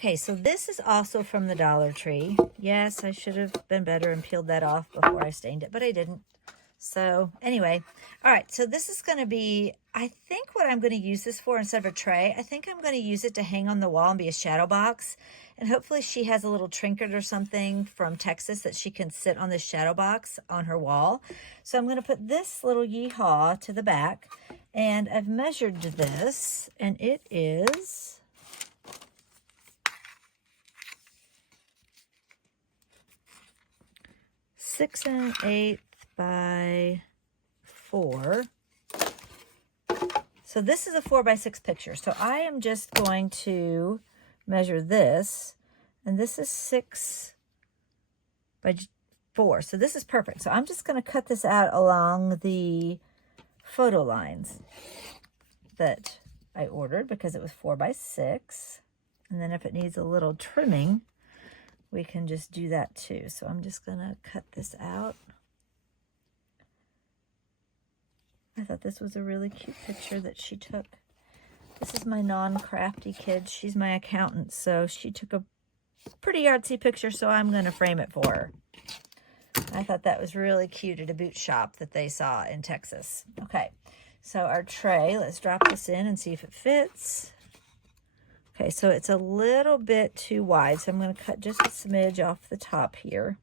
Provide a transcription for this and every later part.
Okay, so this is also from the Dollar Tree. Yes, I should have been better and peeled that off before I stained it, but I didn't. So anyway, all right, so this is going to be, I think what I'm going to use this for instead of a tray, I think I'm going to use it to hang on the wall and be a shadow box. And hopefully she has a little trinket or something from Texas that she can sit on this shadow box on her wall. So I'm going to put this little yeehaw to the back, and I've measured this, and it is 6 1/8 by 4. So this is a 4 by 6 picture. So I am just going to measure this, and this is 6 by 4. So this is perfect. So I'm just going to cut this out along the photo lines that I ordered because it was 4 by 6. And then if it needs a little trimming, we can just do that too. So I'm just going to cut this out. I thought this was a really cute picture that she took. This is my non-crafty kid. She's my accountant, so she took a pretty artsy picture, so I'm going to frame it for her. I thought that was really cute at a boot shop that they saw in Texas. Okay, so our tray, let's drop this in and see if it fits. Okay, so it's a little bit too wide, so I'm going to cut just a smidge off the top here.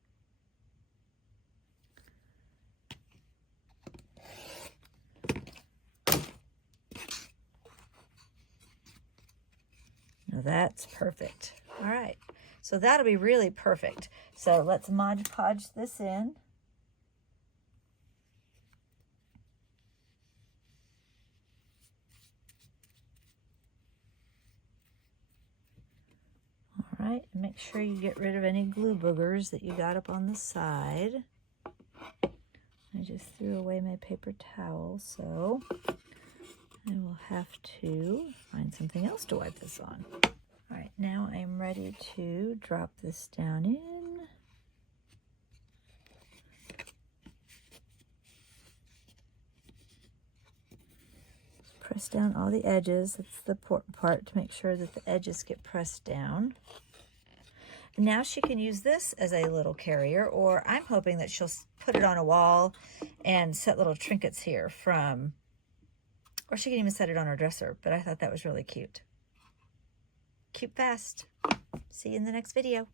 Now that's perfect. All right, so that'll be really perfect. So let's Mod Podge this in. All right, and make sure you get rid of any glue boogers that you got up on the side. I just threw away my paper towel, so I will have to find something else to wipe this on. All right, now I'm ready to drop this down in. Just press down all the edges. That's the important part, to make sure that the edges get pressed down. And now she can use this as a little carrier, or I'm hoping that she'll put it on a wall and set little trinkets here from, or she can even set it on her dresser, but I thought that was really cute. Cute fast. See you in the next video.